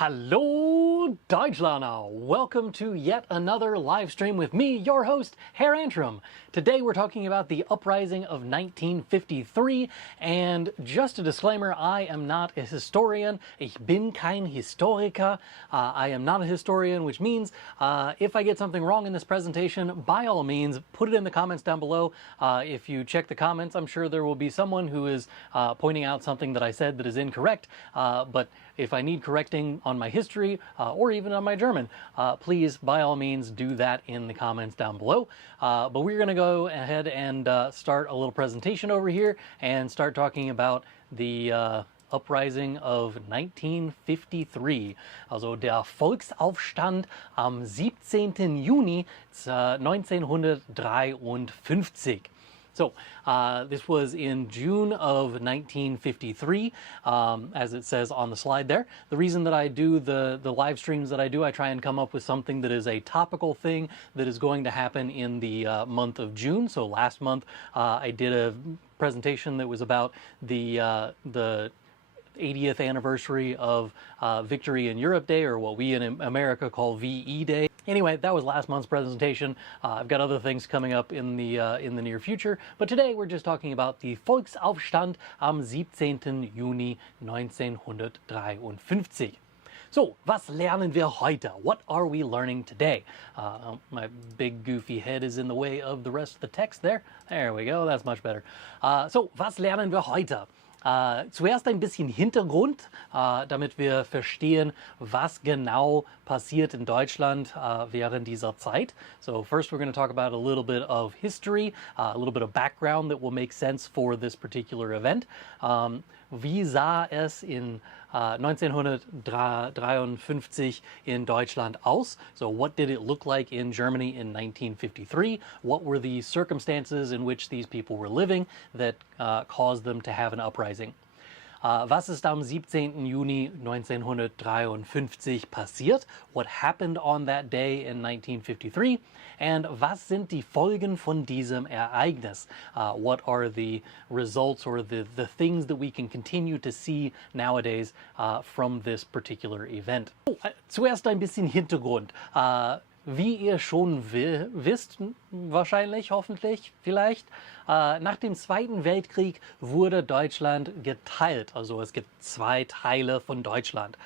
Hallo Deutschlander! Welcome to yet another live stream with me, your host, Herr Antrim. Today we're talking about the uprising of 1953, and just a disclaimer, I am not a historian. Ich bin kein Historiker. I am not a historian, which means if I get something wrong in this presentation, by all means, put it in the comments down below. If you check the comments, I'm sure there will be someone who is pointing out something that I said that is incorrect, but if I need correcting on my history or even on my German, please, by all means, do that in the comments down below. But we're going to go ahead and start a little presentation over here and start talking about the Uprising of 1953, also der Volksaufstand am 17. Juni 1953. So this was in June of 1953, as it says on the slide there. The reason that I do the live streams that I do, I try and come up with something that is a topical thing that is going to happen in the month of June. So last month I did a presentation that was about the 80th anniversary of Victory in Europe Day, or what we in America call VE Day. Anyway, that was last month's presentation. I've got other things coming up in the near future, but today we're just talking about the Volksaufstand am 17. Juni 1953. So, was lernen wir heute? What are we learning today? My big goofy head is in the way of the rest of the text there. There we go, that's much better. So, was lernen wir heute? Zuerst ein bisschen Hintergrund, damit wir verstehen, was genau passiert in Deutschland während dieser Zeit. So first we're going to talk about a little bit of history, a little bit of background that will make sense for this particular event. Wie sah es in 1953 in Deutschland aus? So what did it look like in Germany in 1953? What were the circumstances in which these people were living that caused them to have an uprising? Was ist am 17. Juni 1953 passiert? What happened on that day in 1953? And was sind die Folgen von diesem Ereignis? What are the results or the things that we can continue to see nowadays from this particular event? Zuerst ein bisschen Hintergrund. Wie ihr schon wisst, wahrscheinlich, hoffentlich, vielleicht, nach dem Zweiten Weltkrieg wurde Deutschland geteilt. Also es gibt zwei Teile von Deutschland.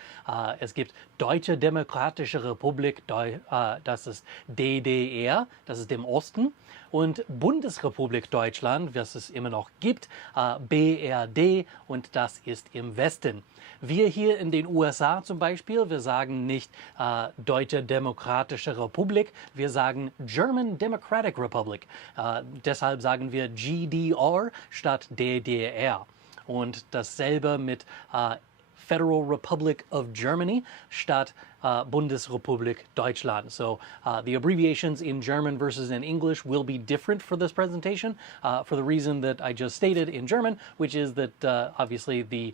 Es gibt Deutsche Demokratische Republik, das ist DDR, das ist im Osten, und Bundesrepublik Deutschland, was es immer noch gibt, BRD, und das ist im Westen. Wir hier in den USA zum Beispiel, wir sagen nicht Deutsche Demokratische Republik, wir sagen German Democratic Republic. Deshalb sagen wir GDR statt DDR. Und dasselbe mit Federal Republic of Germany statt Bundesrepublik Deutschland. So the abbreviations in German versus in English will be different for this presentation for the reason that I just stated in German, which is that obviously the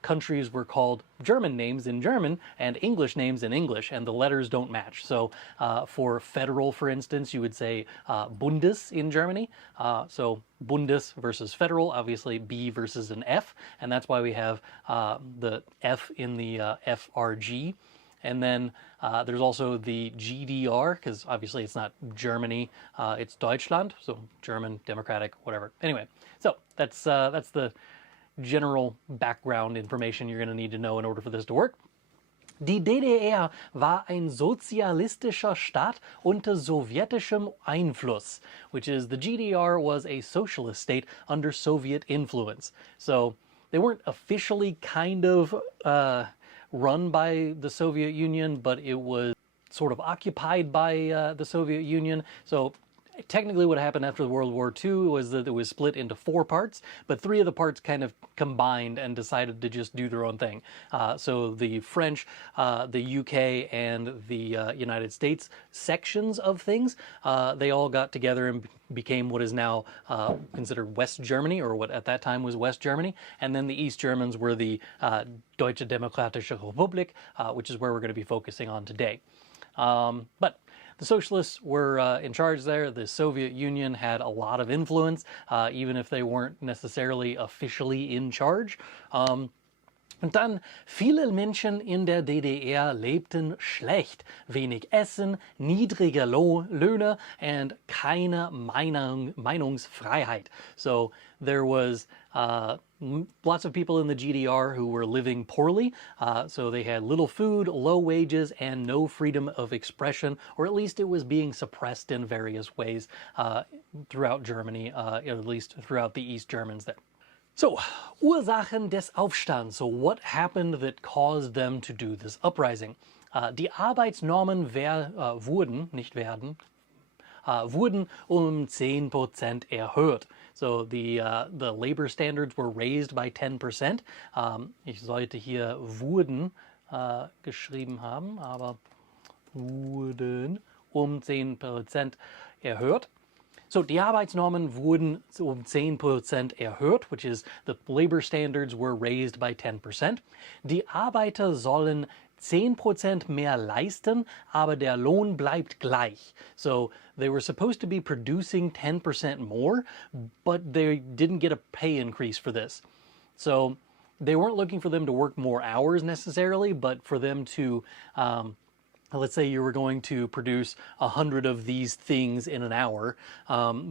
countries were called German names in German and English names in English, and the letters don't match. So for federal, for instance, you would say Bundes in Germany. So Bundes versus federal, obviously B versus an F, and that's why we have the F in the FRG. And then there's also the GDR, because obviously it's not Germany, it's Deutschland, so German, Democratic, whatever. Anyway, so that's the general background information you're going to need to know in order for this to work. Die DDR war ein sozialistischer Staat unter sowjetischem Einfluss, which is the GDR was a socialist state under Soviet influence. So they weren't officially kind of run by the Soviet Union, but it was sort of occupied by the Soviet Union. So technically what happened after World War II was that it was split into 4 parts, but 3 of the parts kind of combined and decided to just do their own thing. So the French, the UK, and the United States sections of things, they all got together and became what is now considered West Germany, or what at that time was West Germany. And then the East Germans were the Deutsche Demokratische Republik, which is where we're going to be focusing on today. But the socialists were in charge there. The Soviet Union had a lot of influence, even if they weren't necessarily officially in charge. Und dann, viele Menschen in der DDR lebten schlecht, wenig Essen, niedrige Löhne, and keine Meinungsfreiheit. So there was lots of people in the GDR who were living poorly, so they had little food, low wages, and no freedom of expression, or at least it was being suppressed in various ways throughout Germany, at least throughout the East Germans there. So, Ursachen des Aufstands. So what happened that caused them to do this uprising? Die Arbeitsnormen wurden, nicht werden, wurden 10% erhöht. So the labor standards were raised by 10%. Ich sollte hier wurden geschrieben haben, aber wurden 10% erhöht. So, die Arbeitsnormen wurden 10% erhöht, which is the labor standards were raised by 10%. Die Arbeiter sollen 10% mehr leisten, aber der Lohn bleibt gleich. So, they were supposed to be producing 10% more, but they didn't get a pay increase for this. So, they weren't looking for them to work more hours necessarily, but for them to let's say you were going to produce 100 of these things in an hour,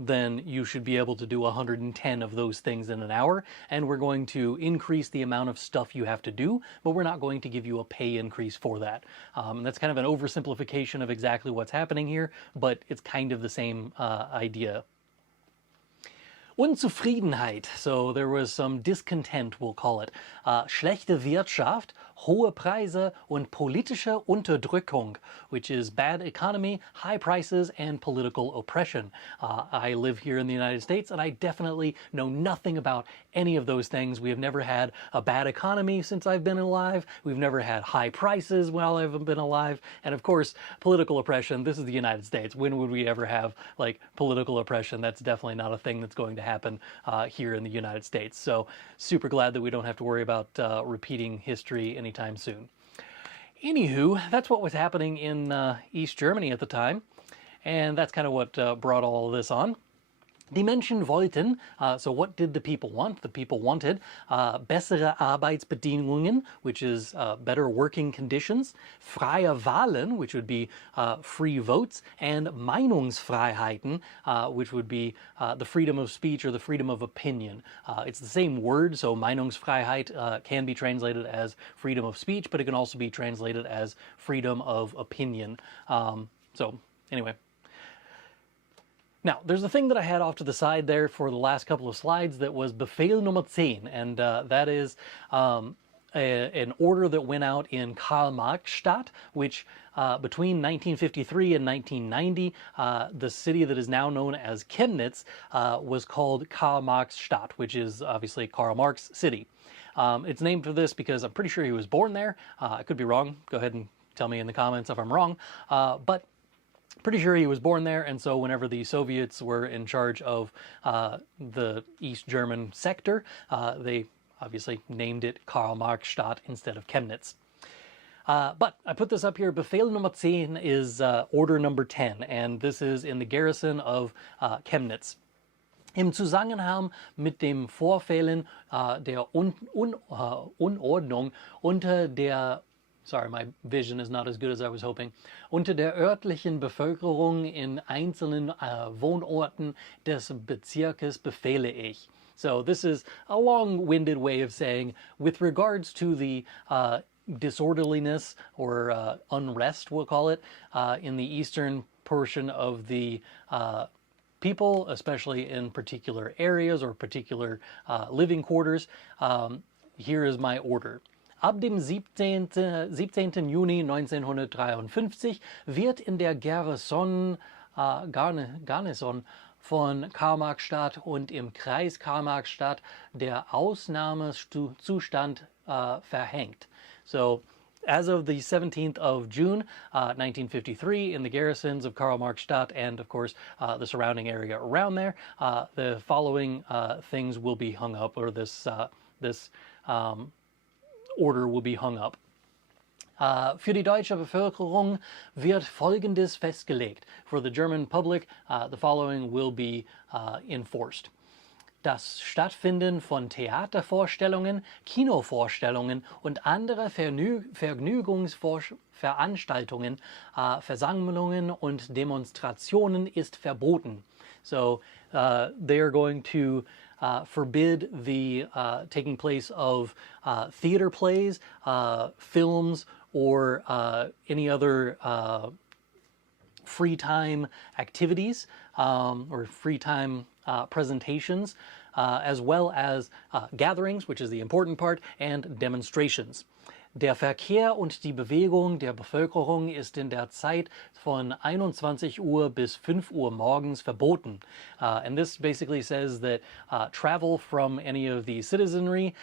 then you should be able to do 110 of those things in an hour, and we're going to increase the amount of stuff you have to do, but we're not going to give you a pay increase for that. That's kind of an oversimplification of exactly what's happening here, but it's kind of the same idea. Unzufriedenheit, so there was some discontent, we'll call it. Schlechte Wirtschaft, hohe Preise und politische Unterdrückung, which is bad economy, high prices, and political oppression. I live here in the United States, and I definitely know nothing about any of those things. We have never had a bad economy since I've been alive. We've never had high prices while I've been alive. And of course, political oppression, this is the United States. When would we ever have like political oppression? That's definitely not a thing that's going to happen here in the United States. So super glad that we don't have to worry about repeating history anytime soon. Anywho, that's what was happening in East Germany at the time, and that's kind of what brought all of this on. Die Menschen wollten, so what did the people want? The people wanted bessere Arbeitsbedingungen, which is better working conditions, freie Wahlen, which would be free votes, and Meinungsfreiheiten, which would be the freedom of speech or the freedom of opinion. It's the same word, so Meinungsfreiheit can be translated as freedom of speech, but it can also be translated as freedom of opinion. So anyway. Now, there's a thing that I had off to the side there for the last couple of slides that was Befehl Nummer 10, and that is an order that went out in Karl-Marx-Stadt, which between 1953 and 1990, the city that is now known as Chemnitz was called Karl-Marx-Stadt, which is obviously Karl Marx City. It's named for this because I'm pretty sure he was born there. I could be wrong. Go ahead and tell me in the comments if I'm wrong. But pretty sure he was born there, and so whenever the Soviets were in charge of the East German sector, they obviously named it Karl-Marx-Stadt instead of Chemnitz. But I put this up here. Befehl Nummer 10 is order number 10, and this is in the garrison of Chemnitz. Im Zusammenhang mit dem Vorfällen der Unordnung unter der Sorry, my vision is not as good as I was hoping. Unter der örtlichen Bevölkerung in einzelnen Wohnorten des Bezirkes befehle ich. So this is a long-winded way of saying, with regards to the disorderliness or unrest, we'll call it, in the eastern portion of the people, especially in particular areas or particular living quarters, here is my order. Ab dem 17. Juni 1953 wird in der Garnison von Karl-Marx-Stadt und im Kreis Karl-Marx-Stadt der Ausnahmezustand verhängt. So, as of the 17th of June, 1953, in the garrisons of Karl-Marx-Stadt and, of course, the surrounding area around there, the following things will be hung up, or this order will be hung up. Für die deutsche Bevölkerung wird Folgendes festgelegt. For the German public, the following will be enforced. das Stattfinden von Theatervorstellungen, Kinovorstellungen und andere Vergnügungsveranstaltungen, Versammlungen und Demonstrationen ist verboten. So they are going to forbid the taking place of theater plays, films, or any other free time activities or free time presentations, as well as gatherings, which is the important part, and demonstrations. Der Verkehr und die Bewegung der Bevölkerung ist in der Zeit von 21 Uhr bis 5 Uhr morgens verboten. And this basically says that travel from any of the citizenry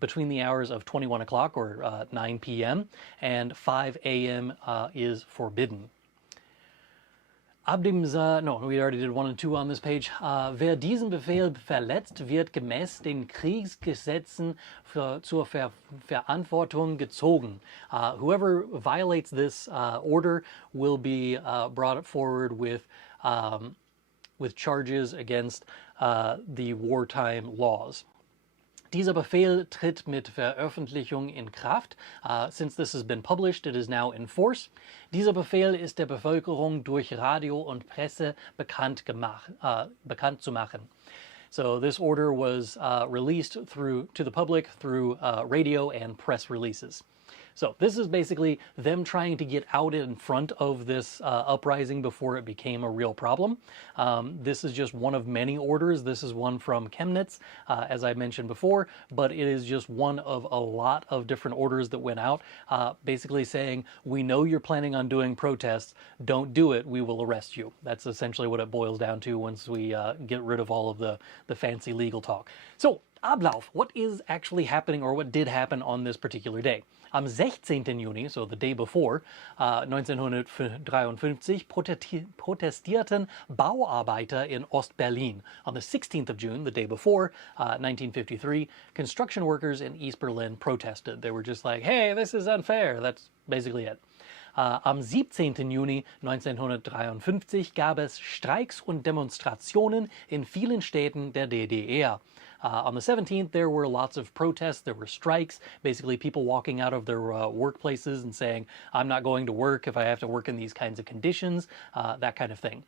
between the hours of 21 o'clock or 9 p.m. and 5 a.m. Is forbidden. No, we already did 1 and 2 on this page. Wer diesen Befehl verletzt, wird gemäß den Kriegsgesetzen zur Verantwortung gezogen. Whoever violates this order will be brought forward with charges against the wartime laws. Dieser Befehl tritt mit Veröffentlichung in Kraft. Since this has been published, it is now in force. Dieser Befehl ist der Bevölkerung durch Radio und Presse bekannt zu machen. So this order was released to the public through radio and press releases. So this is basically them trying to get out in front of this uprising before it became a real problem. This is just one of many orders. This is one from Chemnitz, as I mentioned before, but it is just one of a lot of different orders that went out, basically saying, we know you're planning on doing protests, don't do it, we will arrest you. That's essentially what it boils down to once we get rid of all of the fancy legal talk. So, Ablauf, what is actually happening or what did happen on this particular day? Am 16. Juni, so the day before, 1953, protestierten Bauarbeiter in Ost-Berlin. On the 16th of June, the day before, 1953, construction workers in East Berlin protested. They were just like, hey, this is unfair. That's basically it. Am 17. Juni 1953 gab es Streiks und Demonstrationen in vielen Städten der DDR. On the 17th, there were lots of protests, there were strikes, basically people walking out of their workplaces and saying, I'm not going to work if I have to work in these kinds of conditions, that kind of thing.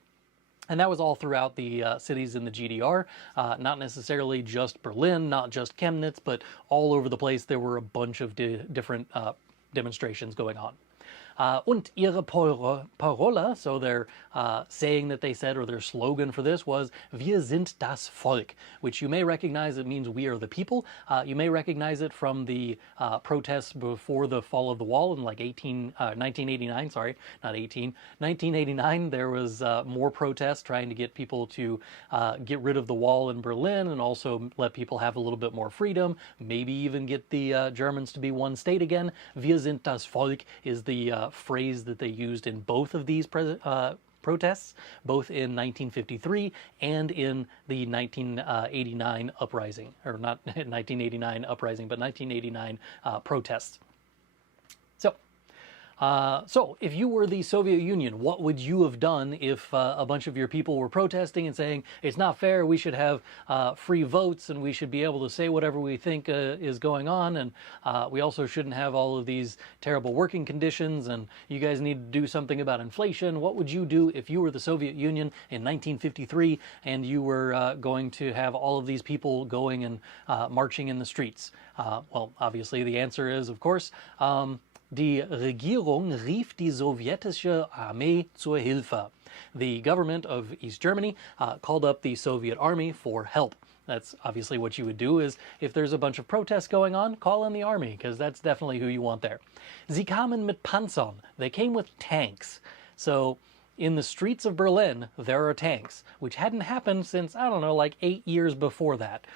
And that was all throughout the cities in the GDR, not necessarily just Berlin, not just Chemnitz, but all over the place there were a bunch of different demonstrations going on. Und ihre Parole, so their saying that they said, or their slogan for this was, Wir sind das Volk, which you may recognize, it means we are the people. You may recognize it from the protests before the fall of the wall in like 1989, sorry, not 18, 1989, there was more protests trying to get people to get rid of the wall in Berlin and also let people have a little bit more freedom, maybe even get the Germans to be one state again. Wir sind das Volk is the phrase that they used in both of these protests, both in 1953 and in the 1989 uprising, or not 1989 uprising, but 1989 protests. So if you were the Soviet Union, what would you have done if a bunch of your people were protesting and saying, it's not fair, we should have free votes and we should be able to say whatever we think is going on, and we also shouldn't have all of these terrible working conditions, and you guys need to do something about inflation? What would you do if you were the Soviet Union in 1953 and you were going to have all of these people going and marching in the streets? Well, obviously the answer is, of course, Die Regierung rief die sowjetische Armee zur Hilfe. The government of East Germany called up the Soviet army for help. That's obviously what you would do, is if there's a bunch of protests going on, call in the army, because that's definitely who you want there. Sie kamen mit Panzern. They came with tanks. So in the streets of Berlin, there are tanks, which hadn't happened since, I don't know, like 8 years before that.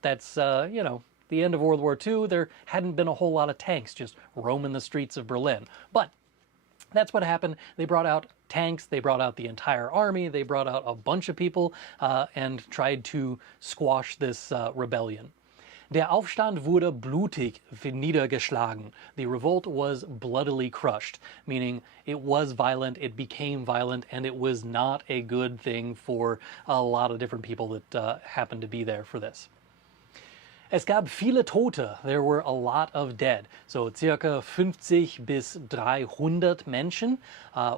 That's, you know, the end of World War II, there hadn't been a whole lot of tanks just roaming the streets of Berlin. But that's what happened. They brought out tanks, they brought out the entire army, they brought out a bunch of people and tried to squash this rebellion. Der Aufstand wurde blutig niedergeschlagen. The revolt was bloodily crushed, meaning it was violent, it became violent, and it was not a good thing for a lot of different people that happened to be there for this. Es gab viele Tote. There were a lot of dead. So circa 50 bis 300 Menschen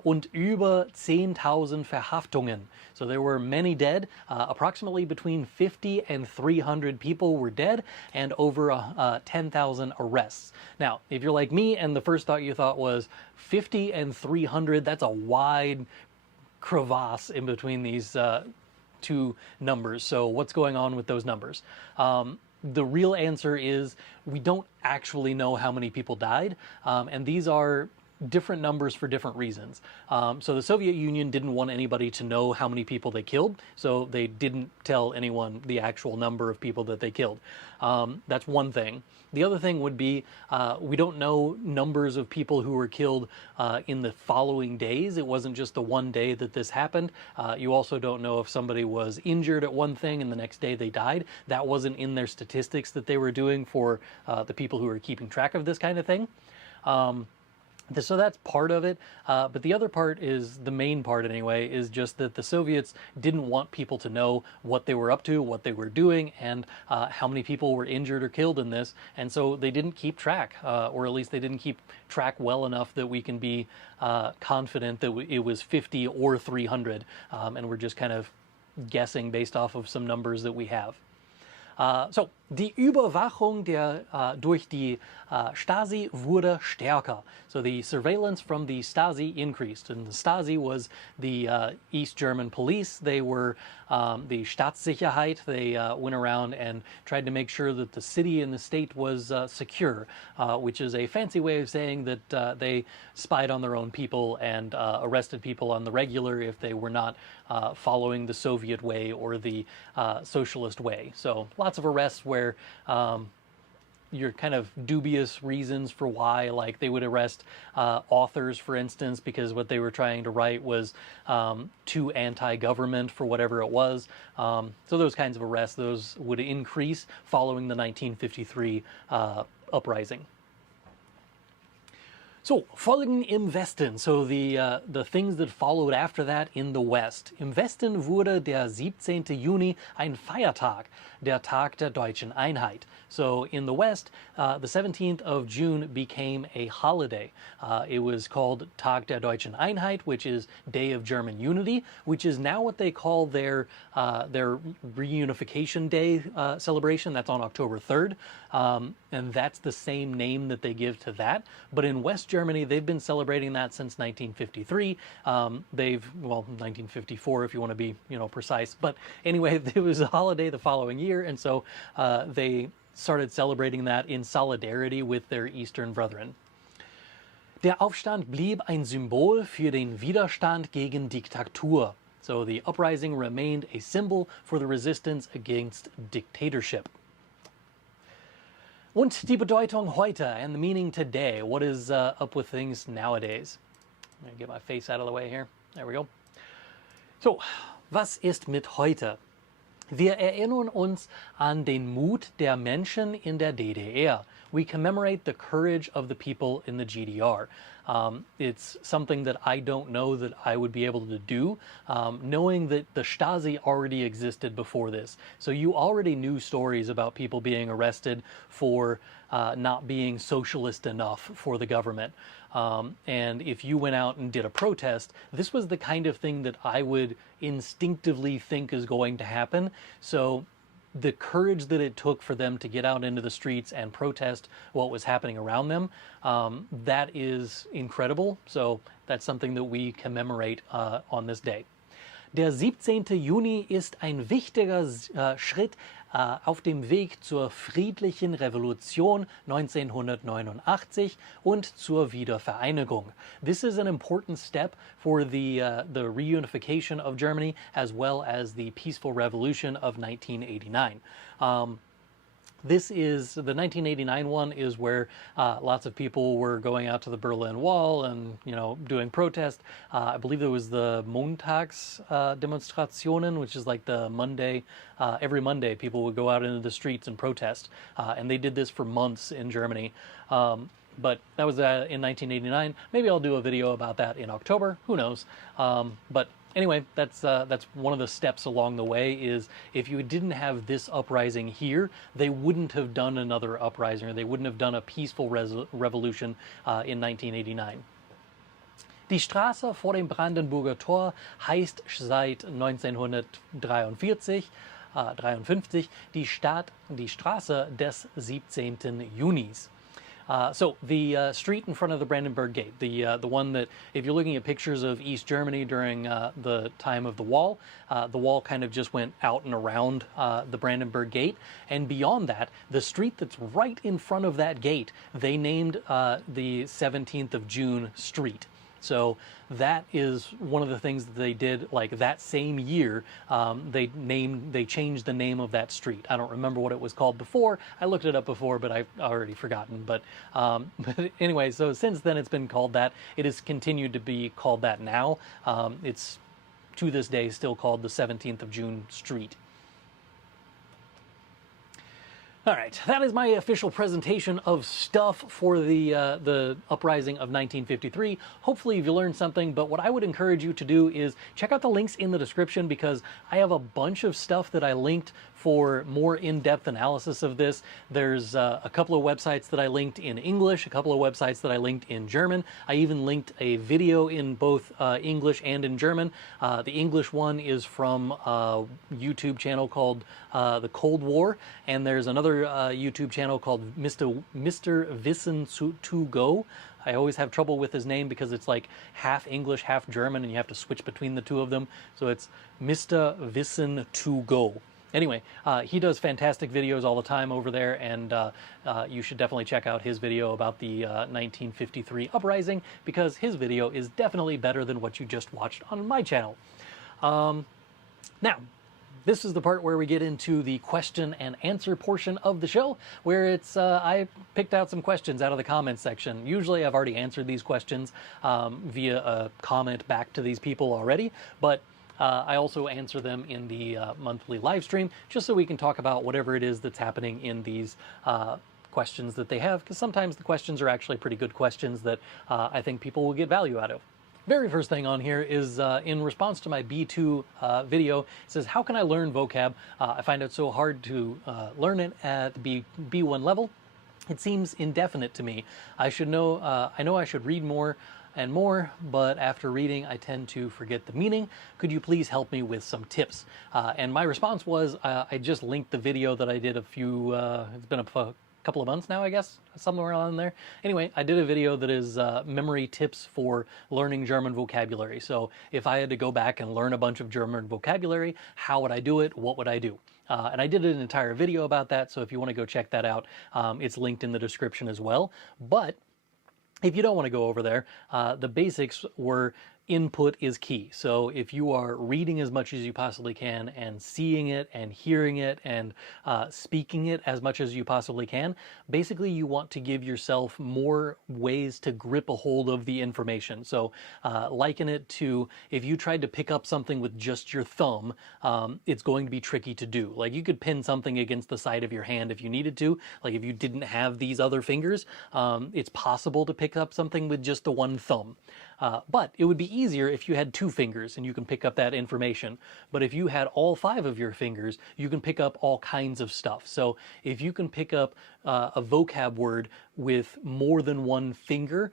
und über 10.000 Verhaftungen. So there were many dead. Approximately between 50 and 300 people were dead and over 10,000 arrests. Now, if you're like me and the first thought you thought was 50 and 300, that's a wide crevasse in between these two numbers. So what's going on with those numbers? The real answer is we don't actually know how many people died, and these are different numbers for different reasons. So the Soviet Union didn't want anybody to know how many people they killed, so they didn't tell anyone the actual number of people that they killed. That's one thing. The other thing would be we don't know numbers of people who were killed in the following days. It wasn't just the one day that this happened. You also don't know if somebody was injured at one thing and the next day they died. That wasn't in their statistics that they were doing for the people who were keeping track of this kind of thing. So that's part of it, but the other part is, the main part anyway, is just that the Soviets didn't want people to know what they were up to, what they were doing, and how many people were injured or killed in this, and so they didn't keep track, or at least they didn't keep track well enough that we can be confident that it was 50 or 300, and we're just kind of guessing based off of some numbers that we have. So, die Überwachung durch die Stasi wurde stärker. So the surveillance from the Stasi increased. And the Stasi was the East German police. They were the Staatssicherheit. They went around and tried to make sure that the city and the state was secure, which is a fancy way of saying that they spied on their own people and arrested people on the regular if they were not following the Soviet way or the socialist way. So lots of arrests where you're kind of dubious reasons for why, like they would arrest authors, for instance, because what they were trying to write was too anti-government for whatever it was. So those kinds of arrests, those would increase following the 1953 uprising. So, Folgen im Westen, so the things that followed after that in the West. Im Westen wurde der 17. Juni ein Feiertag, der Tag der deutschen Einheit. So in the West, the 17th of June became a holiday. It was called Tag der deutschen Einheit, which is Day of German Unity, which is now what they call their reunification day celebration. That's on October 3rd. And that's the same name that they give to that. But in West Germany, they've been celebrating that since 1953. 1954 if you want to be, precise. But anyway, it was a holiday the following year, and so they started celebrating that in solidarity with their Eastern brethren. Der Aufstand blieb ein Symbol für den Widerstand gegen Diktatur. So the uprising remained a symbol for the resistance against dictatorship. Und die Bedeutung heute, and the meaning today. What is up with things nowadays? I'm going to get my face out of the way here. There we go. So, was ist mit heute? Wir erinnern uns an den Mut der Menschen in der DDR. We commemorate the courage of the people in the GDR. It's something that I don't know that I would be able to do, knowing that the Stasi already existed before this. So you already knew stories about people being arrested for not being socialist enough for the government. And if you went out and did a protest, this was the kind of thing that I would instinctively think is going to happen. So the courage that it took for them to get out into the streets and protest what was happening around them, that is incredible. So that's something that we commemorate on this day. Der 17. Juni ist ein wichtiger Schritt auf dem Weg zur friedlichen Revolution 1989 und zur Wiedervereinigung. This is an important step for the reunification of Germany as well as the peaceful revolution of 1989. This is the 1989 one is where lots of people were going out to the Berlin Wall and, you know, doing protest. I believe there was the Montagsdemonstrationen, which is like the Monday, every Monday people would go out into the streets and protest. And they did this for months in Germany. But that was in 1989. Maybe I'll do a video about that in October. Who knows? But anyway, that's one of the steps along the way is if you didn't have this uprising here, they wouldn't have done another uprising, or they wouldn't have done a peaceful revolution in 1989. Die Straße vor dem Brandenburger Tor heißt seit 1953 die Straße des 17. Junis. So the street in front of the Brandenburg Gate, the one that, if you're looking at pictures of East Germany during the time of the wall kind of just went out and around the Brandenburg Gate, and beyond that, the street that's right in front of that gate, they named the 17th of June Street. So that is one of the things that they did, like that same year, they changed the name of that street. I don't remember what it was called before. I looked it up before, but I've already forgotten. But anyway, so since then it's been called that. It has continued to be called that now. It's to this day still called the 17th of June Street. All right, that is my official presentation of stuff for the uprising of 1953. Hopefully you learned something, but what I would encourage you to do is check out the links in the description, because I have a bunch of stuff that I linked for more in-depth analysis of this. There's a couple of websites that I linked in English, a couple of websites that I linked in German. I even linked a video in both English and in German. The English one is from a YouTube channel called The Cold War, and there's another YouTube channel called Mr. Wissen to Go. I always have trouble with his name because it's like half English, half German, and you have to switch between the two of them. So it's Mr. Wissen to Go. Anyway, he does fantastic videos all the time over there, and you should definitely check out his video about the 1953 uprising, because his video is definitely better than what you just watched on my channel. Now, this is the part where we get into the question and answer portion of the show, where it's I picked out some questions out of the comments section. Usually I've already answered these questions via a comment back to these people already, but I also answer them in the monthly live stream, just so we can talk about whatever it is that's happening in these questions that they have, because sometimes the questions are actually pretty good questions that I think people will get value out of. Very first thing on here is in response to my B2 video. It says, how can I learn vocab? I find it so hard to learn it at the B1 level. It seems indefinite to me. I know I should read more and more, but after reading I tend to forget the meaning. Could you please help me with some tips? And my response was, I just linked the video that I did it's been a couple of months now, I guess, somewhere on there. Anyway, I did a video that is memory tips for learning German vocabulary. So if I had to go back and learn a bunch of German vocabulary, how would I do it? What would I do? And I did an entire video about that, so if you want to go check that out, it's linked in the description as well. But if you don't want to go over there, the basics were input is key. So if you are reading as much as you possibly can and seeing it and hearing it and speaking it as much as you possibly can, basically you want to give yourself more ways to grip a hold of the information. So liken it to if you tried to pick up something with just your thumb, it's going to be tricky to do. Like you could pin something against the side of your hand if you needed to. Like if you didn't have these other fingers, it's possible to pick up something with just the one thumb. But it would be easier if you had two fingers and you can pick up that information. But if you had all five of your fingers, you can pick up all kinds of stuff. So if you can pick up a vocab word with more than one finger,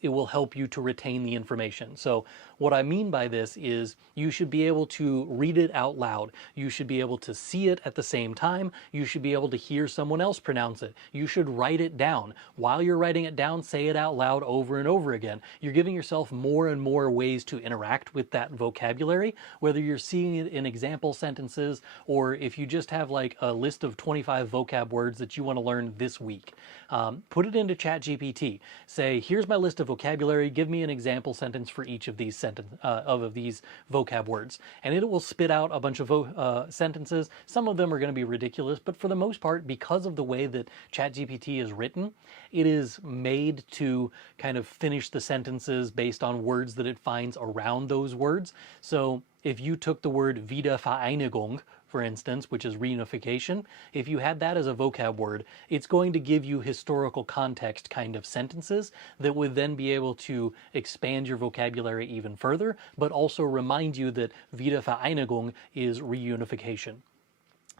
it will help you to retain the information. So what I mean by this is you should be able to read it out loud. You should be able to see it at the same time. You should be able to hear someone else pronounce it. You should write it down. While you're writing it down, say it out loud over and over again. You're giving yourself more and more ways to interact with that vocabulary, whether you're seeing it in example sentences or if you just have like a list of 25 vocab words that you want to learn this week. put it into ChatGPT. Say, here's my list of vocabulary. Give me an example sentence for each of these these vocab words, and it will spit out a bunch of sentences. Some of them are going to be ridiculous, but for the most part, because of the way that ChatGPT is written, it is made to kind of finish the sentences based on words that it finds around those words. So if you took the word Wiedervereinigung, for instance, which is reunification, if you had that as a vocab word, it's going to give you historical context kind of sentences that would then be able to expand your vocabulary even further, but also remind you that Wiedervereinigung is reunification.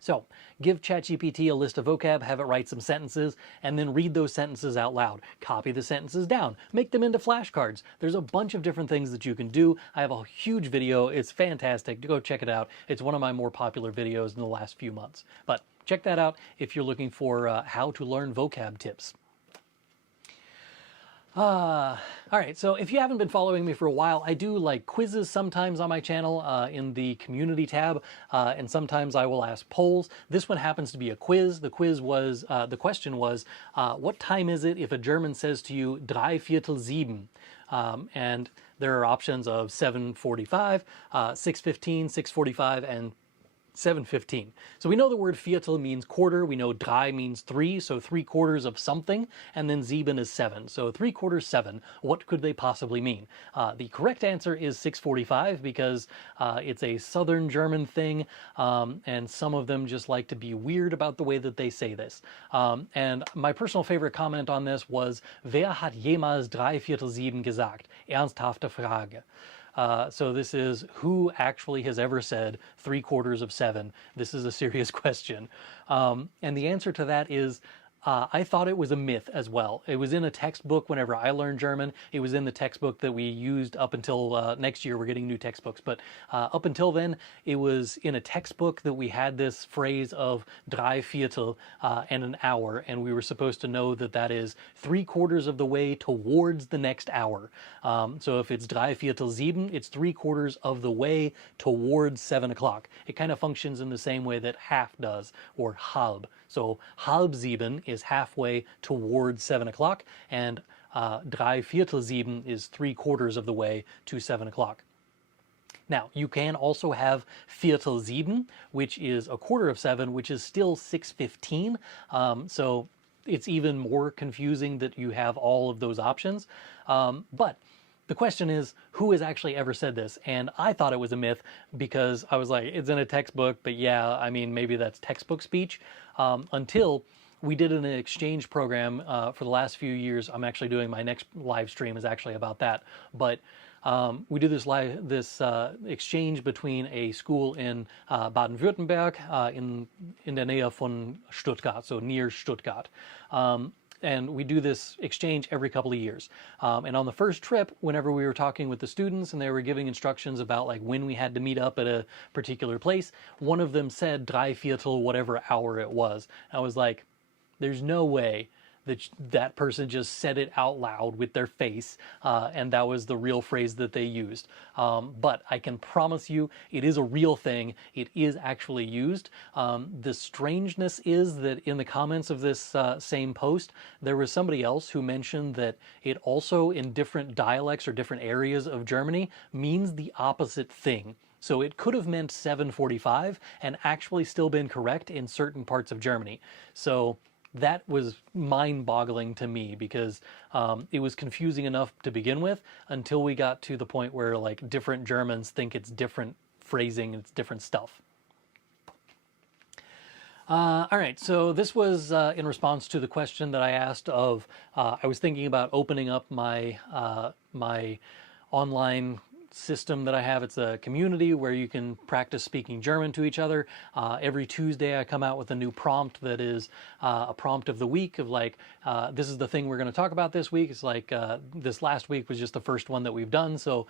So give ChatGPT a list of vocab, have it write some sentences, and then read those sentences out loud. Copy the sentences down. Make them into flashcards. There's a bunch of different things that you can do. I have a huge video. It's fantastic. Go check it out. It's one of my more popular videos in the last few months. But check that out if you're looking for how to learn vocab tips. All right, so if you haven't been following me for a while, I do like quizzes sometimes on my channel in the community tab, and sometimes I will ask polls. This one happens to be a quiz. The question was, what time is it if a German says to you, 6:45? And there are options of 7:45, 6:15, 6:45, and 7:15. So we know the word Viertel means quarter. We know drei means three, so 3/4 of something, and then sieben is 7. So 3/4 7. What could they possibly mean? The correct answer is 6:45 because it's a Southern German thing, and some of them just like to be weird about the way that they say this. And my personal favorite comment on this was, Wer hat jemals 7:45 gesagt? Ernsthafte Frage. So this is who actually has ever said 3/4 of 7. This is a serious question. And the answer to that is, I thought it was a myth as well. It was in a textbook whenever I learned German. It was in the textbook that we used up until next year. We're getting new textbooks. But up until then, it was in a textbook that we had this phrase of 3/4 and an hour. And we were supposed to know that that is 3/4 of the way towards the next hour. So if it's 7:45, it's 3/4 of the way towards 7 o'clock. It kind of functions in the same way that half does, or halb. So 6:30 is halfway towards 7 o'clock, and 7:45 is 3/4 of the way to 7 o'clock. Now, you can also have 7:15, which is 1/4 of 7, which is still 6:15. So it's even more confusing that you have all of those options. But the question is, who has actually ever said this? And I thought it was a myth because I was like, it's in a textbook, but yeah, I mean, maybe that's textbook speech. Until we did an exchange program for the last few years. I'm actually doing my next live stream is actually about that. But we do this exchange between a school in Baden-Württemberg in der Nähe von Stuttgart, so near Stuttgart. And we do this exchange every couple of years. And on the first trip, whenever we were talking with the students and they were giving instructions about like when we had to meet up at a particular place, one of them said 3/4 whatever hour it was. I was like, there's no way that that person just said it out loud with their face, and that was the real phrase that they used. But I can promise you it is a real thing. It is actually used. The strangeness is that in the comments of this same post, there was somebody else who mentioned that it also in different dialects or different areas of Germany means the opposite thing. So it could have meant 7:45 and actually still been correct in certain parts of Germany. So that was mind-boggling to me because it was confusing enough to begin with until we got to the point where like different Germans think it's different phrasing, it's different stuff. All right, so this was in response to the question that I asked of, I was thinking about opening up my my online system that I have. It's a community where you can practice speaking German to each other. Every Tuesday I come out with a new prompt that is a prompt of the week of like, this is the thing we're going to talk about this week. It's like this last week was just the first one that we've done. So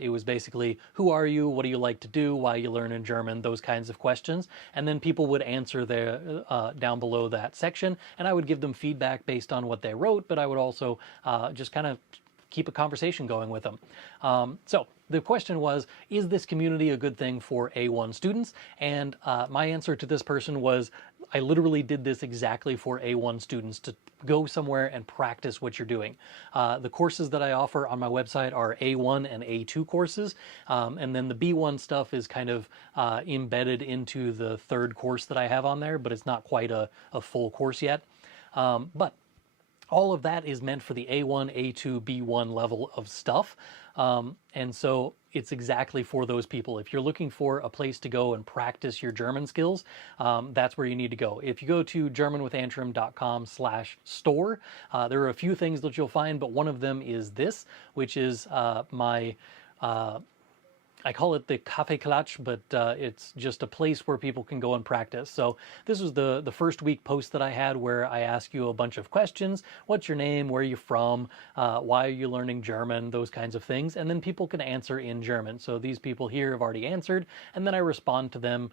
it was basically, who are you? What do you like to do? Why you learn in German? Those kinds of questions. And then people would answer there down below that section. And I would give them feedback based on what they wrote, but I would also just kind of keep a conversation going with them. So the question was, is this community a good thing for A1 students? And my answer to this person was, I literally did this exactly for A1 students, to go somewhere and practice what you're doing. The courses that I offer on my website are A1 and A2 courses, and then the B1 stuff is kind of embedded into the third course that I have on there, but it's not quite a full course yet. But all of that is meant for the A1, A2, B1 level of stuff. And so it's exactly for those people. If you're looking for a place to go and practice your German skills, that's where you need to go. If you go to germanwithantrim.com/store, there are a few things that you'll find, but one of them is this, which is my I call it the Kaffeeklatsch, but it's just a place where people can go and practice. So this was the first week post that I had, where I ask you a bunch of questions. What's your name? Where are you from? Why are you learning German? Those kinds of things. And then people can answer in German. So these people here have already answered, and then I respond to them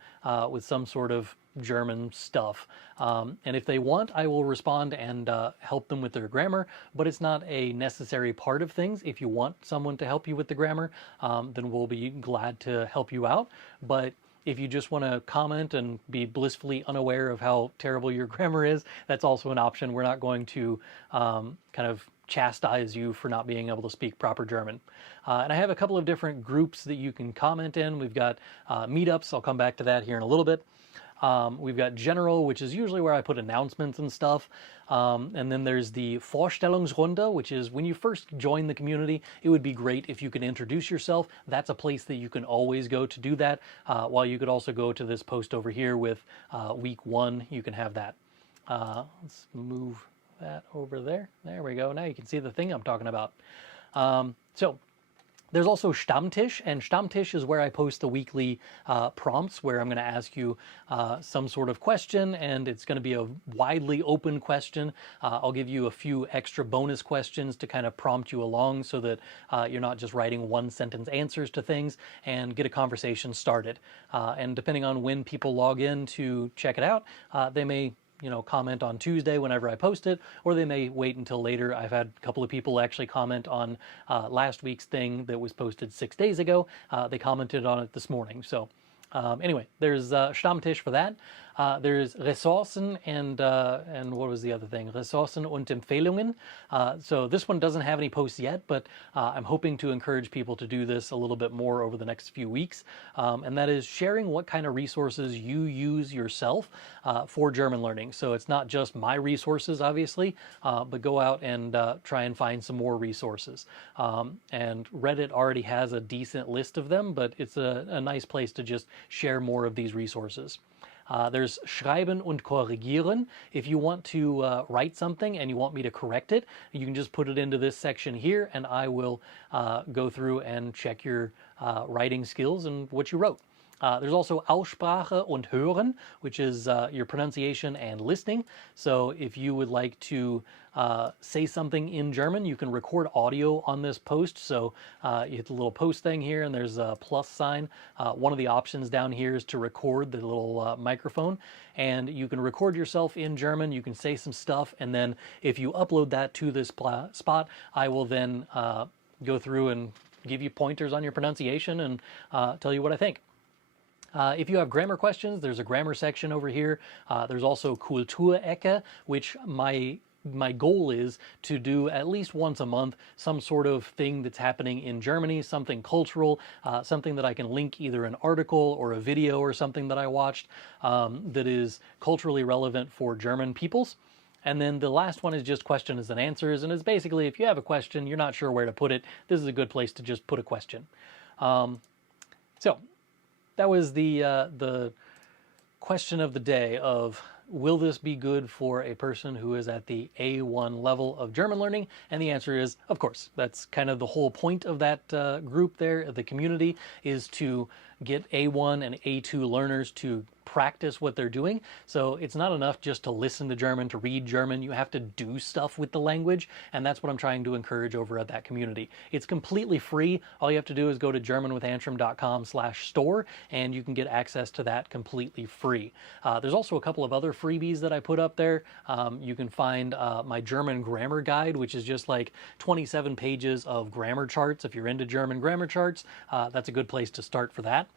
with some sort of German stuff. And if they want, I will respond and help them with their grammar, but it's not a necessary part of things. If you want someone to help you with the grammar, then we'll be glad to help you out. But if you just want to comment and be blissfully unaware of how terrible your grammar is, that's also an option. We're not going to kind of chastise you for not being able to speak proper German. And I have a couple of different groups that you can comment in. We've got meetups. I'll come back to that here in a little bit. We've got general, which is usually where I put announcements and stuff. And then there's the Vorstellungsrunde, which is when you first join the community, it would be great if you could introduce yourself. That's a place that you can always go to do that. While you could also go to this post over here with week 1, you can have that. Let's move that over there. There we go. Now you can see the thing I'm talking about. So there's also Stammtisch, and Stammtisch is where I post the weekly prompts, where I'm going to ask you some sort of question, and it's going to be a widely open question. I'll give you a few extra bonus questions to kind of prompt you along, so that you're not just writing one-sentence answers to things, and get a conversation started. And depending on when people log in to check it out, they may comment on Tuesday whenever I post it, or they may wait until later. I've had a couple of people actually comment on last week's thing that was posted 6 days ago. They commented on it this morning. So anyway, there's Stammtisch for that. There's Ressourcen and what was the other thing? Ressourcen und Empfehlungen. So this one doesn't have any posts yet, but I'm hoping to encourage people to do this a little bit more over the next few weeks. And that is sharing what kind of resources you use yourself for German learning. So it's not just my resources, obviously, but go out and try and find some more resources. And Reddit already has a decent list of them, but it's a nice place to just share more of these resources. There's Schreiben und Korrigieren. If you want to write something and you want me to correct it, you can just put it into this section here, and I will go through and check your writing skills and what you wrote. There's also Aussprache und Hören, which is your pronunciation and listening. So if you would like to say something in German, you can record audio on this post. So you hit the little post thing here, and there's a plus sign. One of the options down here is to record the little microphone, and you can record yourself in German. You can say some stuff, and then if you upload that to this spot, I will then go through and give you pointers on your pronunciation and tell you what I think. If you have grammar questions, there's a grammar section over here. There's also Kulturecke, which my goal is to do at least once a month some sort of thing that's happening in Germany, something cultural, something that I can link either an article or a video or something that I watched that is culturally relevant for German peoples. And then the last one is just questions and answers, and it's basically if you have a question, you're not sure where to put it, this is a good place to just put a question. So that was the question of the day of, will this be good for a person who is at the A1 level of German learning? And the answer is, of course. That's kind of the whole point of that group there, the community, is to get A1 and A2 learners to practice what they're doing. So it's not enough just to listen to German, to read German. You have to do stuff with the language, and that's what I'm trying to encourage over at that community. It's completely free. All you have to do is go to germanwithantrim.com/store, and you can get access to that completely free. There's also a couple of other freebies that I put up there. You can find my German grammar guide, which is just like 27 pages of grammar charts. If you're into German grammar charts, that's a good place to start for that.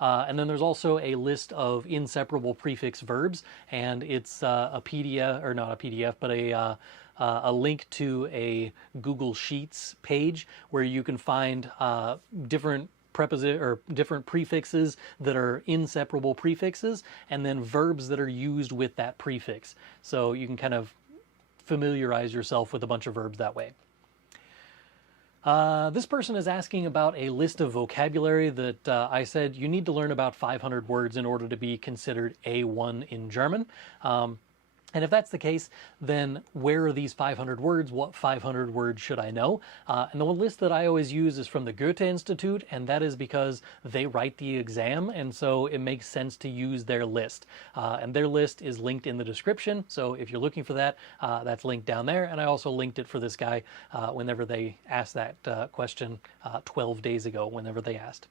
And then there's also a list of inseparable prefix verbs, and it's a PDF, or not a PDF, but a link to a Google Sheets page where you can find different different prefixes that are inseparable prefixes, and then verbs that are used with that prefix. So you can kind of familiarize yourself with a bunch of verbs that way. This person is asking about a list of vocabulary that I said you need to learn about 500 words in order to be considered A1 in German. And if that's the case, then where are these 500 words? What 500 words should I know? And the one list that I always use is from the Goethe Institute, and that is because they write the exam, and so it makes sense to use their list. And their list is linked in the description, so if you're looking for that, that's linked down there. And I also linked it for this guy whenever they asked that question 12 days ago, whenever they asked.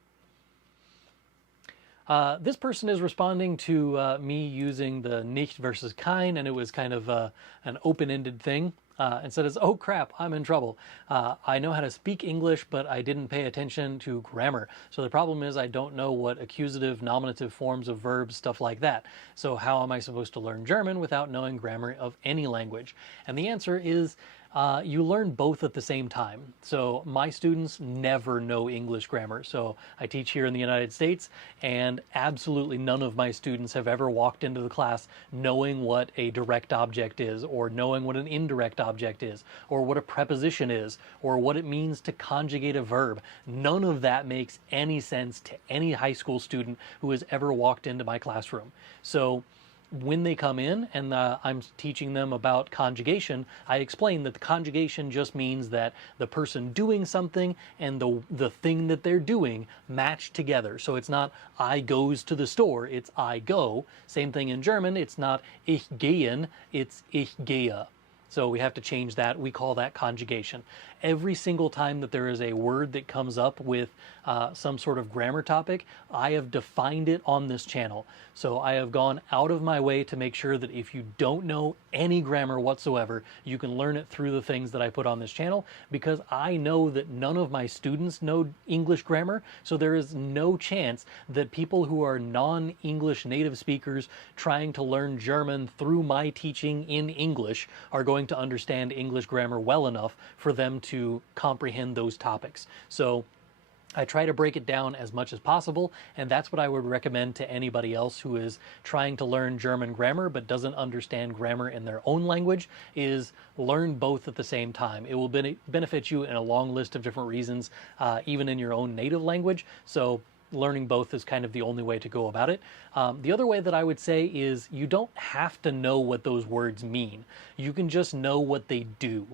This person is responding to me using the nicht versus kein, and it was kind of an open-ended thing. And says, oh crap, I'm in trouble. I know how to speak English, but I didn't pay attention to grammar. So the problem is I don't know what accusative, nominative forms of verbs, stuff like that. So how am I supposed to learn German without knowing grammar of any language? And the answer is you learn both at the same time. So my students never know English grammar. So I teach here in the United States, and absolutely none of my students have ever walked into the class knowing what a direct object is, or knowing what an indirect object is, or what a preposition is, or what it means to conjugate a verb. None of that makes any sense to any high school student who has ever walked into my classroom. So when they come in and I'm teaching them about conjugation, I explain that the conjugation just means that the person doing something and the thing that they're doing match together. So it's not I goes to the store, it's I go. Same thing in German, it's not ich gehen, it's ich gehe. So we have to change that. We call that conjugation. Every single time that there is a word that comes up with some sort of grammar topic, I have defined it on this channel. So I have gone out of my way to make sure that if you don't know any grammar whatsoever, you can learn it through the things that I put on this channel, because I know that none of my students know English grammar. So there is no chance that people who are non-English native speakers trying to learn German through my teaching in English are going to understand English grammar well enough for them to comprehend those topics. So I try to break it down as much as possible, and that's what I would recommend to anybody else who is trying to learn German grammar but doesn't understand grammar in their own language, is learn both at the same time. It will benefit you in a long list of different reasons, even in your own native language. So learning both is kind of the only way to go about it. The other way that I would say is you don't have to know what those words mean. You can just know what they do.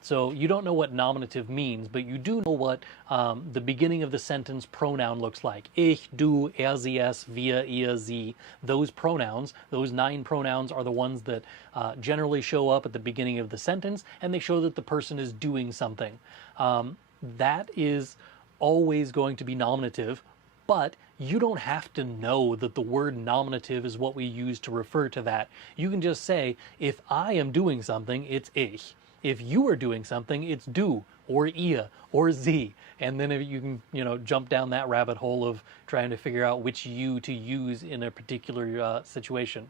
So you don't know what nominative means, but you do know what the beginning of the sentence pronoun looks like. Ich, du, er, sie, es, wir, ihr, sie. Those pronouns, those 9 pronouns, are the ones that generally show up at the beginning of the sentence, and they show that the person is doing something. That is always going to be nominative, but you don't have to know that the word nominative is what we use to refer to that. You can just say, if I am doing something, it's ich. If you are doing something, it's du, or ihr, or sie. And then if you can, jump down that rabbit hole of trying to figure out which you to use in a particular situation.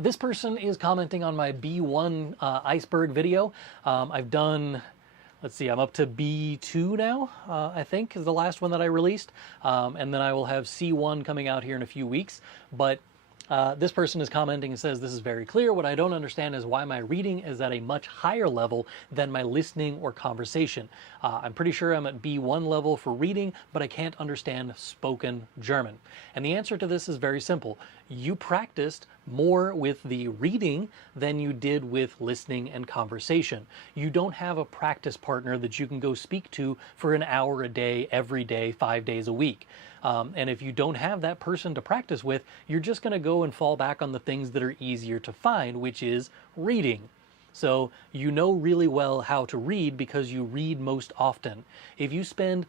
This person is commenting on my B1 iceberg video. I've done, let's see, I'm up to B2 now, I think is the last one that I released. And then I will have C1 coming out here in a few weeks. But this person is commenting and says, this is very clear. What I don't understand is why my reading is at a much higher level than my listening or conversation. I'm pretty sure I'm at B1 level for reading, but I can't understand spoken German. And the answer to this is very simple. You practiced more with the reading than you did with listening and conversation. You don't have a practice partner that you can go speak to for an hour a day, every day, 5 days a week. And if you don't have that person to practice with, you're just going to go and fall back on the things that are easier to find, which is reading. So you know really well how to read because you read most often. If you spend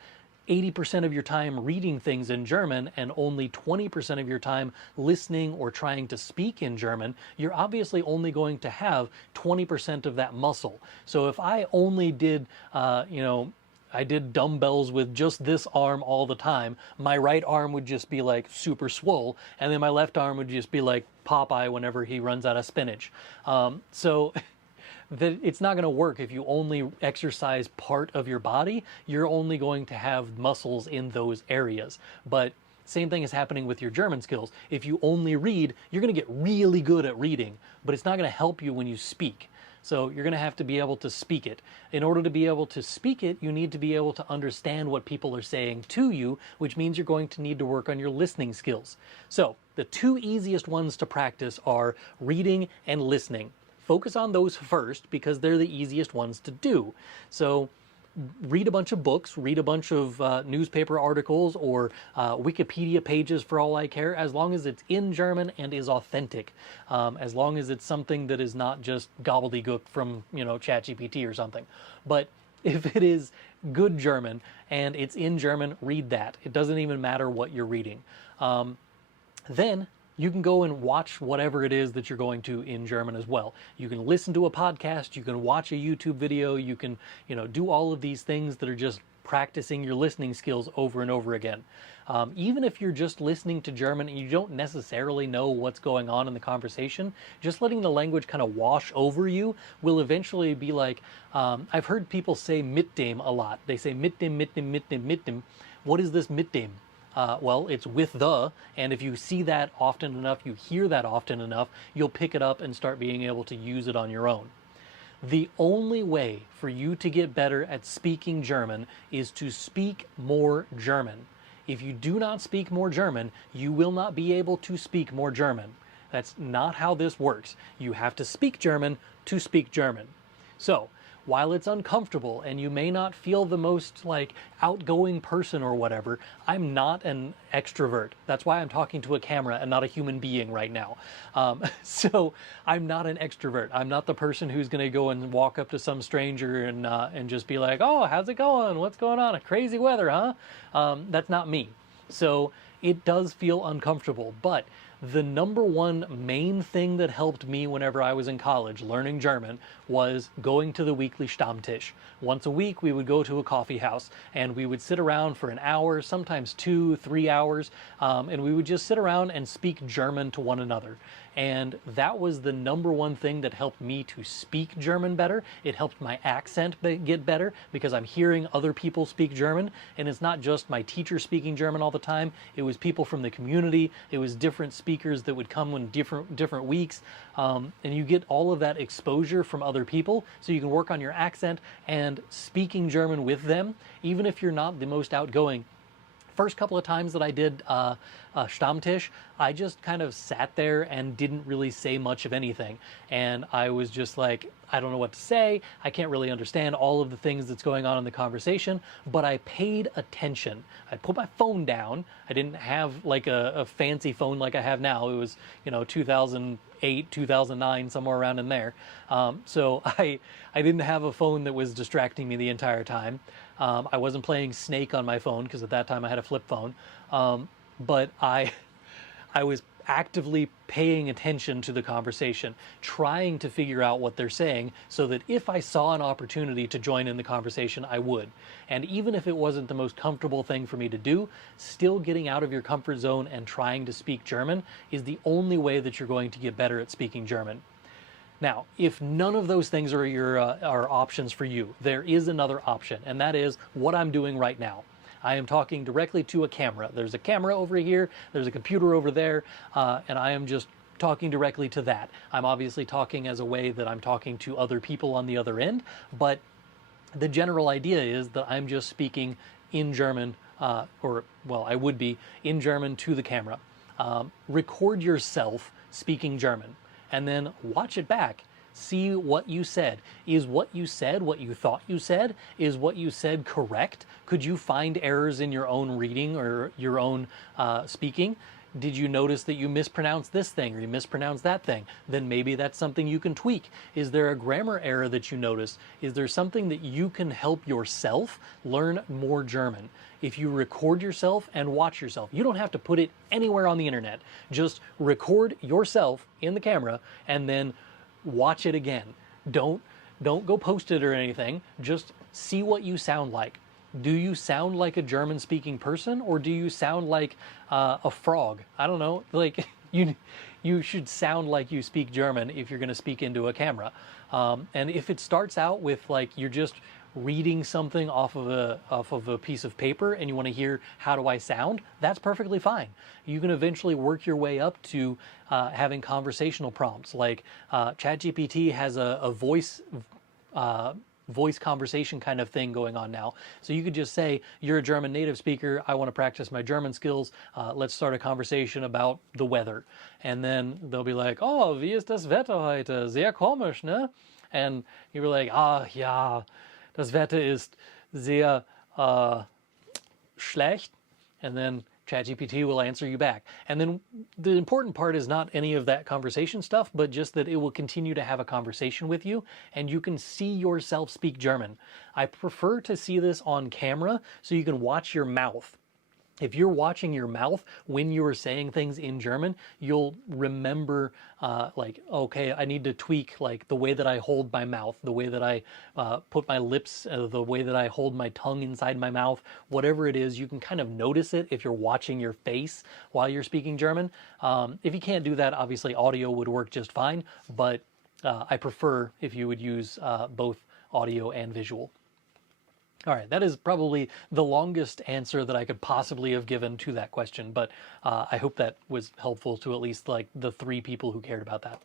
80% of your time reading things in German and only 20% of your time listening or trying to speak in German, you're obviously only going to have 20% of that muscle. So if I only did, I did dumbbells with just this arm all the time, my right arm would just be like super swole, and then my left arm would just be like Popeye whenever he runs out of spinach. So that it's not going to work if you only exercise part of your body. You're only going to have muscles in those areas. But same thing is happening with your German skills. If you only read, you're going to get really good at reading, but it's not going to help you when you speak. So you're going to have to be able to speak it. In order to be able to speak it, you need to be able to understand what people are saying to you, which means you're going to need to work on your listening skills. So the two easiest ones to practice are reading and listening. Focus on those first because they're the easiest ones to do. So read a bunch of books, read a bunch of newspaper articles or Wikipedia pages for all I care, as long as it's in German and is authentic. As long as it's something that is not just gobbledygook from, ChatGPT or something. But if it is good German and it's in German, read that. It doesn't even matter what you're reading. Then you can go and watch whatever it is that you're going to in German as well. You can listen to a podcast, you can watch a YouTube video, you can, do all of these things that are just practicing your listening skills over and over again. Even if you're just listening to German and you don't necessarily know what's going on in the conversation, just letting the language kind of wash over you will eventually be like, I've heard people say mit dem a lot. They say mit dem, mit dem, mit dem, mit dem. What is this mit dem? Well, it's with the, and if you see that often enough, you hear that often enough, you'll pick it up and start being able to use it on your own. The only way for you to get better at speaking German is to speak more German. If you do not speak more German, you will not be able to speak more German. That's not how this works. You have to speak German to speak German. So, while it's uncomfortable and you may not feel the most outgoing person or whatever, I'm not an extrovert. That's why I'm talking to a camera and not a human being right now. So I'm not an extrovert. I'm not the person who's going to go and walk up to some stranger and just be like, oh, how's it going? What's going on? Crazy weather, huh? That's not me. So it does feel uncomfortable, but the number one main thing that helped me whenever I was in college learning German was going to the weekly Stammtisch. Once a week, we would go to a coffee house and we would sit around for an hour, sometimes 2-3 hours, and we would just sit around and speak German to one another. And that was the number one thing that helped me to speak German better. It helped my accent get better because I'm hearing other people speak German, and it's not just my teacher speaking German all the time. It was people from the community. It was different speakers that would come in different weeks, and you get all of that exposure from other people, so you can work on your accent and speaking German with them, even if you're not the most outgoing. First couple of times that I did Stammtisch, I just kind of sat there and didn't really say much of anything. And I was just like, I don't know what to say. I can't really understand all of the things that's going on in the conversation, but I paid attention. I put my phone down. I didn't have a fancy phone like I have now. It was, 2008, 2009, somewhere around in there. So I didn't have a phone that was distracting me the entire time. I wasn't playing Snake on my phone because at that time I had a flip phone. But I was actively paying attention to the conversation, trying to figure out what they're saying so that if I saw an opportunity to join in the conversation, I would. And even if it wasn't the most comfortable thing for me to do, still getting out of your comfort zone and trying to speak German is the only way that you're going to get better at speaking German. Now, if none of those things are are options for you, there is another option, and that is what I'm doing right now. I am talking directly to a camera. There's a camera over here, there's a computer over there, and I am just talking directly to that. I'm obviously talking as a way that I'm talking to other people on the other end, but the general idea is that I'm just speaking in German, I would be in German to the camera. Record yourself speaking German, and then watch it back. See what you said. Is what you said what you thought you said? Is what you said correct? Could you find errors in your own reading or your own speaking? Did you notice that you mispronounced this thing or you mispronounced that thing? Then maybe that's something you can tweak. Is there a grammar error that you notice? Is there something that you can help yourself learn more German? If you record yourself and watch yourself, you don't have to put it anywhere on the internet. Just record yourself in the camera and then watch it again. Don't go post it or anything. Just see what you sound like. Do you sound like a German-speaking person, or do you sound like a frog? I don't know. Like you should sound like you speak German if you're going to speak into a camera. And if it starts out with like you're just reading something off of a piece of paper and you want to hear how do I sound, that's perfectly fine. You can eventually work your way up to having conversational prompts. Like ChatGPT has a voice conversation kind of thing going on now. So you could just say, you're a German native speaker, I want to practice my German skills, let's start a conversation about the weather. And then they'll be like, oh, wie ist das Wetter heute? Sehr komisch, ne? And you're like, ah, ja, das Wetter ist sehr schlecht. And then ChatGPT will answer you back. And then the important part is not any of that conversation stuff, but just that it will continue to have a conversation with you and you can see yourself speak German. I prefer to see this on camera so you can watch your mouth. If you're watching your mouth when you are saying things in German, you'll remember like, okay, I need to tweak like the way that I hold my mouth, the way that I put my lips, the way that I hold my tongue inside my mouth, whatever it is, you can kind of notice it if you're watching your face while you're speaking German. If you can't do that, obviously audio would work just fine, but I prefer if you would use both audio and visual. All right, that is probably the longest answer that I could possibly have given to that question, but I hope that was helpful to at least like the 3 people who cared about that.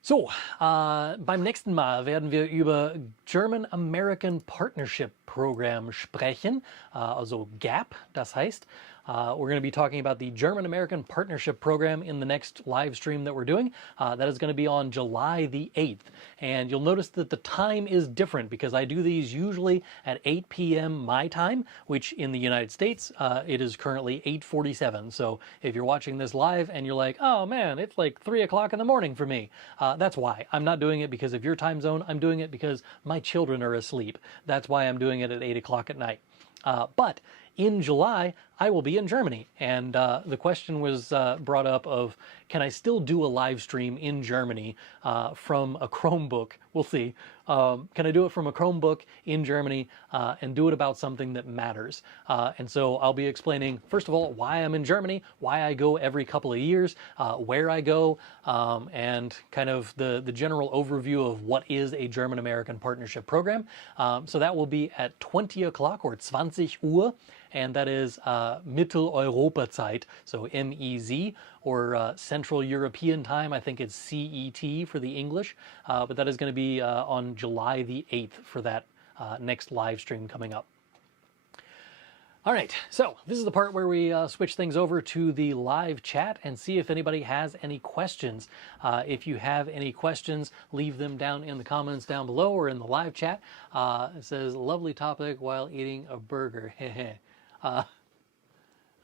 So, beim nächsten Mal werden wir über German-American Partnership Program sprechen, also GAP, das heißt. We're going to be talking about the German-American Partnership Program in the next live stream that we're doing. That is going to be on July the 8th. And you'll notice that the time is different because I do these usually at 8 p.m. my time, which in the United States, it is currently 8:47. So if you're watching this live and you're like, oh man, it's like 3 o'clock in the morning for me, that's why. I'm not doing it because of your time zone. I'm doing it because my children are asleep. That's why I'm doing it at 8 o'clock at night. But in July, I will be in Germany. And the question was brought up of, can I still do a live stream in Germany from a Chromebook? We'll see. Can I do it from a Chromebook in Germany and do it about something that matters? And so I'll be explaining, first of all, why I'm in Germany, why I go every couple of years, where I go, and kind of the general overview of what is a German-American Partnership Program. So that will be at 20 o'clock or 20 Uhr. And that is Mitteleuropa-Zeit, so MEZ, or Central European Time. I think it's CET for the English, but that is going to be on July the 8th for that next live stream coming up. All right, so this is the part where we switch things over to the live chat and see if anybody has any questions. If you have any questions, leave them down in the comments down below or in the live chat. It says, lovely topic while eating a burger. All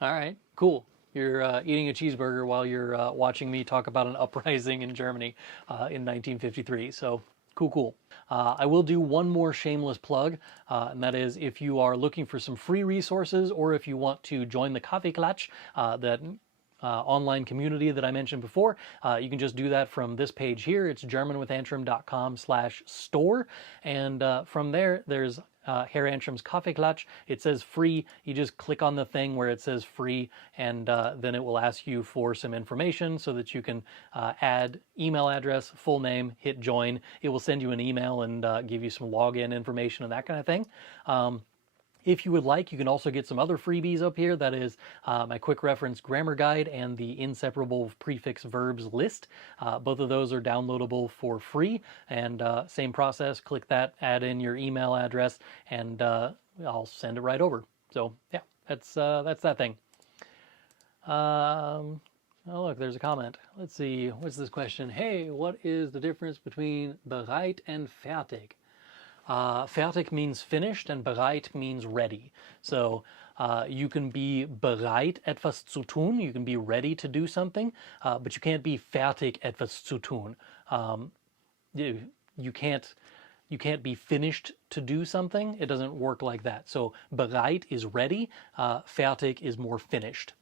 right, cool. You're eating a cheeseburger while you're watching me talk about an uprising in Germany in 1953. So cool. I will do one more shameless plug, and that is if you are looking for some free resources or if you want to join the Kaffeeklatsch, that online community that I mentioned before, you can just do that from this page here. It's germanwithantrim.com/store, and from there, there's Herr Antrim's Kaffeeklatsch. It says free. You just click on the thing where it says free, and then it will ask you for some information so that you can add email address, full name, hit join. It will send you an email and give you some login information and that kind of thing. If you would like, you can also get some other freebies up here. That is my quick reference grammar guide and the inseparable prefix verbs list. Both of those are downloadable for free. And same process, click that, add in your email address, and I'll send it right over. So yeah, that's that thing. Oh, look, there's a comment. Let's see, what's this question? Hey, what is the difference between bereit and fertig? Fertig means finished and bereit means ready. So you can be bereit, etwas zu tun. You can be ready to do something, but you can't be fertig, etwas zu tun. You can't be finished to do something. It doesn't work like that. So bereit is ready. Fertig is more finished.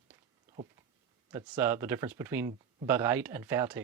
That's the difference between bereit and fertig.